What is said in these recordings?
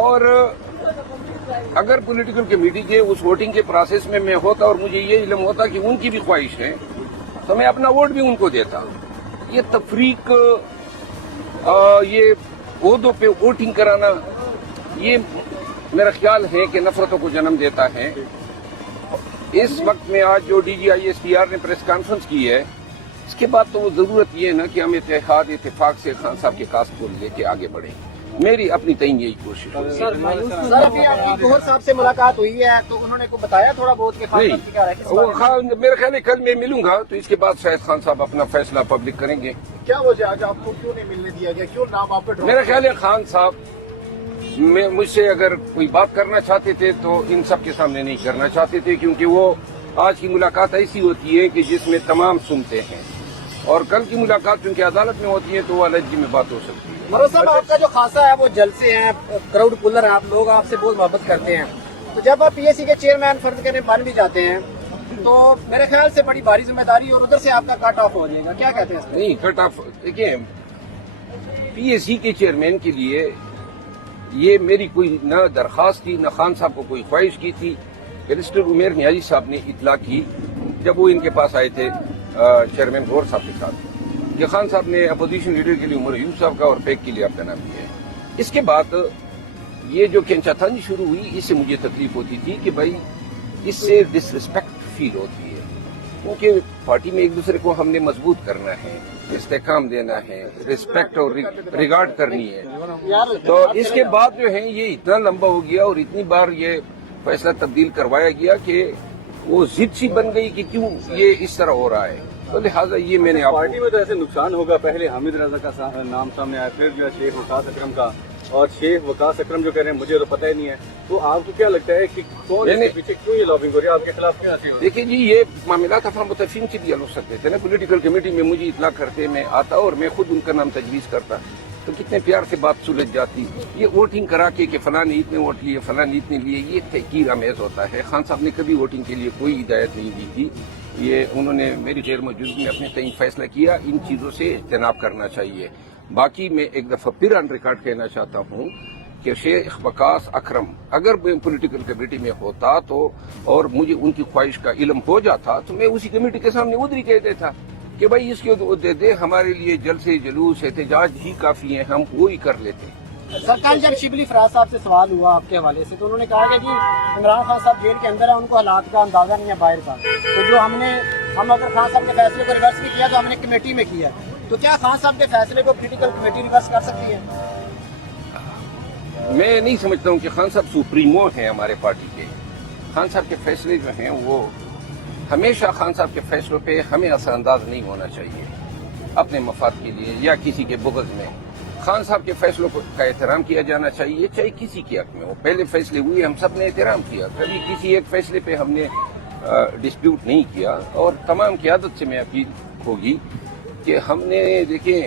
اور اگر political committee کے اس ووٹنگ کے پروسیس میں ہوتا اور مجھے یہ علم ہوتا کہ ان کی بھی خواہش ہے تو میں اپنا ووٹ بھی ان کو دیتا. یہ تفریق، یہ عہدوں پہ ووٹنگ کرانا، یہ میرا خیال ہے کہ نفرتوں کو جنم دیتا ہے. اس وقت میں آج جو DGISPR نے پریس کانفرنس کی ہے، اس کے بعد تو وہ ضرورت یہ ہے نا کہ ہم اتفاق سے خان صاحب کے کاسٹ کو لے کے آگے بڑھیں. میری اپنی تئیں یہی کوشش ہے. سر ابھی آپ کی گوہر صاحب سے ملاقات ہوئی ہے تو انہوں نے کو بتایا تھوڑا بہت کہ خان صاحب کی کیا ہے؟ وہ میرا خیال ہے کل میں ملوں گا تو اس کے بعد شاید خان صاحب اپنا فیصلہ پبلک کریں گے. کیا وجہ آج آپ کو کیوں نہیں ملنے دیا گیا؟ کیوں نام آپ کا؟ میرا خیال ہے خان صاحب مجھ سے اگر کوئی بات کرنا چاہتے تھے تو ان سب کے سامنے نہیں کرنا چاہتے تھے، کیونکہ وہ آج کی ملاقات ایسی ہوتی ہے کہ جس میں تمام سنتے ہیں، اور کل کی ملاقات چونکہ عدالت میں ہوتی ہے تو وہ علیحدگی میں بات ہو سکتی ہے. مروز صاحب آپ کا جو خاصا ہے وہ جلسے ہیں، کراؤڈ پولر ہیں، آپ لوگ آپ سے بہت محبت کرتے ہیں، تو جب آپ PSC کے چیئرمین فرض کرنے بن بھی جاتے ہیں تو میرے خیال سے بڑی بھاری ذمہ داری اور ادھر سے آپ کا کٹ آف ہو جائے گا، کیا کہتے ہیں اس نہیں کٹ آف؟ دیکھیں PSC کے چیئرمین کے لیے یہ میری کوئی نہ درخواست تھی، نہ خان صاحب کو کوئی خواہش کی تھی. بیرسٹر عمیر نیازی صاحب نے اطلاع کی جب وہ ان کے پاس آئے تھے چیئرمین گور صاحب کے ساتھ کہ خان صاحب نے اپوزیشن لیڈر کے لیے عمر ایوب صاحب کا اور پیک کے لیے آپ کا نام دیا ہے. اس کے بعد یہ جو کھینچا تھانجی شروع ہوئی، اس سے مجھے تکلیف ہوتی تھی کہ بھائی اس سے ڈس رسپیکٹ فیل ہوتی ہے، کیونکہ پارٹی میں ایک دوسرے کو ہم نے مضبوط کرنا ہے، استحکام دینا ہے، رسپیکٹ اور ریگارڈ کرنی ہے. تو اس کے بعد جو ہے یہ اتنا لمبا ہو گیا اور اتنی بار یہ فیصلہ تبدیل کروایا گیا کہ وہ ضد سی بن گئی کہ کیوں یہ اس طرح ہو رہا ہے. تو لہٰذا یہ میں نے پارٹی میں تو ایسے نقصان ہوگا. پہلے حامد رضا کا نام سامنے آیا، پھر جو ہے شیخ وقاص اکرم کا، اور شیخ وقاص اکرم جو کہہ رہے ہیں مجھے تو پتہ ہی نہیں ہے. تو آپ کو کیا لگتا ہے کہ کون اس کے پیچھے کیوں یہ لابنگ ہو رہی ہے، آپ کے خلاف کیوں ایسی ہو رہی ہے؟ دیکھیے جی، یہ معاملات افہام متفقین سے بھی حل ہو سکتے تھے نا. پولیٹیکل کمیٹی میں مجھے اطلاع کرتے، میں آتا اور میں خود ان کا نام تجویز کرتا تو کتنے پیار سے بات سلجھ جاتی. یہ ووٹنگ کرا کے کہ فلاں نے اتنے ووٹ لیے، فلاں نے اتنے لیے، یہ تحقیر آمیز ہوتا ہے. خان صاحب نے کبھی ووٹنگ کے لیے کوئی ہدایت نہیں دی تھی. یہ انہوں نے میری غیر موجودگی میں اپنے تعین فیصلہ کیا. ان چیزوں سے اجتناب کرنا چاہیے. باقی میں ایک دفعہ پھر آن ریکارڈ کہنا چاہتا ہوں کہ شیخ وقاص اکرم اگر پولیٹیکل کمیٹی میں ہوتا تو اور مجھے ان کی خواہش کا علم ہو جاتا تو میں اسی کمیٹی کے سامنے ادھر کہہ دیتا کہ بھائی اس کے دے دے، ہمارے لیے جلسے جلوس احتجاج ہی کافی ہیں، ہم وہی کر لیتے. سر کل جب شبلی فراز صاحب سے سوال ہوا آپ کے حوالے سے تو انہوں نے کہا کہ جی عمران خان صاحب جیل کے اندر ہیں، ان کو حالات کا اندازہ نہیں ہے باہر کا، تو جو ہم اگر خان صاحب کے فیصلے کو ریورس نہیں کیا تو ہم نے کمیٹی میں کیا. تو کیا خان صاحب کے فیصلے کو پولیٹیکل کمیٹی ریورس کر سکتی ہے؟ میں نہیں سمجھتا ہوں کہ خان صاحب سپریمو ہیں ہمارے پارٹی کے. خان صاحب کے فیصلے جو ہیں وہ ہمیشہ خان صاحب کے فیصلوں پہ ہمیں اثر انداز نہیں ہونا چاہیے اپنے مفاد کے لیے یا کسی کے بغض میں. خان صاحب کے فیصلوں کا احترام کیا جانا چاہیے، چاہے کسی کے حق میں ہو. پہلے فیصلے ہوئے ہم سب نے احترام کیا، کبھی کسی ایک فیصلے پہ ہم نے ڈسپیوٹ نہیں کیا. اور تمام قیادت سے میں اپیل ہوگی کہ ہم نے دیکھیں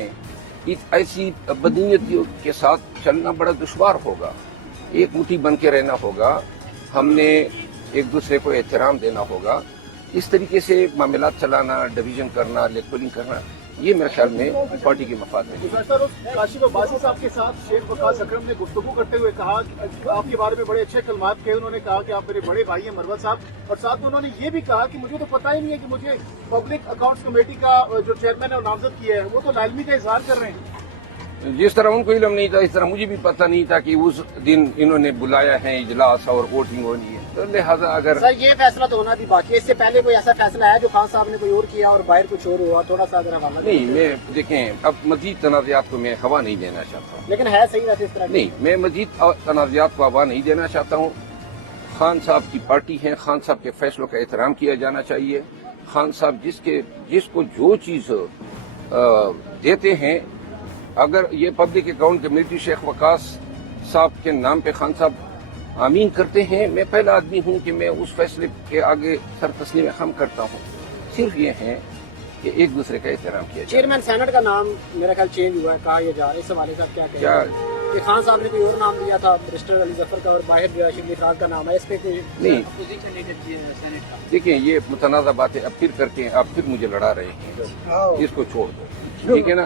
ایسی بدنیتیوں کے ساتھ چلنا بڑا دشوار ہوگا. ایک مٹھی بن کے رہنا ہوگا، ہم نے ایک دوسرے کو احترام دینا ہوگا. اس طریقے سے معاملات چلانا، ڈویژن کرنا، لیبلنگ کرنا، یہ میرے خیال میں پارٹی کے مفاد میں. کاشف عباسی صاحب کے ساتھ شیخ وقاص اکرم نے گفتگو کرتے ہوئے کہا آپ کے بارے میں بڑے اچھے کلمات کہے. انہوں نے کہا کہ آپ میرے بڑے بھائی ہیں مروت صاحب، اور ساتھ میں انہوں نے یہ بھی کہا کہ مجھے تو پتہ ہی نہیں ہے کہ مجھے پبلک اکاؤنٹس کمیٹی کا جو چیئرمین ہے نامزد کیا ہے، وہ تو لالمی کا اظہار کر رہے ہیں. جس طرح ان کو علم نہیں تھا اس طرح مجھے بھی پتہ نہیں تھا کہ اس دن انہوں نے بلایا ہے اجلاس اور ووٹنگ ہونی ہے. تو لہٰذا اگر سر یہ فیصلہ تو ہونا بھی باقی ہے، اس سے پہلے کوئی ایسا فیصلہ ہے جو خان صاحب نے کوئی اور کیا اور باہر کچھ اور ہوا، تھوڑا سا اگر حوالہ نہیں. میں دیکھیں اب مزید تنازعات کو میں ہوا نہیں دینا چاہتا ہوں. لیکن ہے صحیح رہتے اس طرح نہیں، میں مزید تنازعات کو ہوا نہیں دینا چاہتا ہوں. خان صاحب کی پارٹی ہے، خان صاحب کے فیصلوں کا احترام کیا جانا چاہیے. خان صاحب جس کو جو چیز دیتے ہیں، اگر یہ پبلک اکاؤنٹ کمیٹی شیخ وقاص صاحب کے نام پہ خان صاحب آمین کرتے ہیں، میں پہلا آدمی ہوں کہ میں اس فیصلے کے آگے سر تسلیم خم کرتا ہوں. صرف یہ ہے کہ ایک دوسرے کا احترام کیا جائے. چیئرمین سینٹ کا نام میرا خیال چینج ہوا ہے، کہا یہ جا رہا ہے، اس حوالے سے کیا کہہ رہے ہیں کہ خان صاحب نے کوئی اور نام دیا تھا برسٹر علی ظفر کا اور باہر جو ہے شبلی فراز کا نام ہے، اس پہ کوئی نہیں. اپوزیشن لیڈر سینٹ کا. دیکھیں یہ متنازع باتیں اب پھر کر کے آپ پھر مجھے لڑا رہے ہیں، اس کو چھوڑ دو، ٹھیک ہے نا.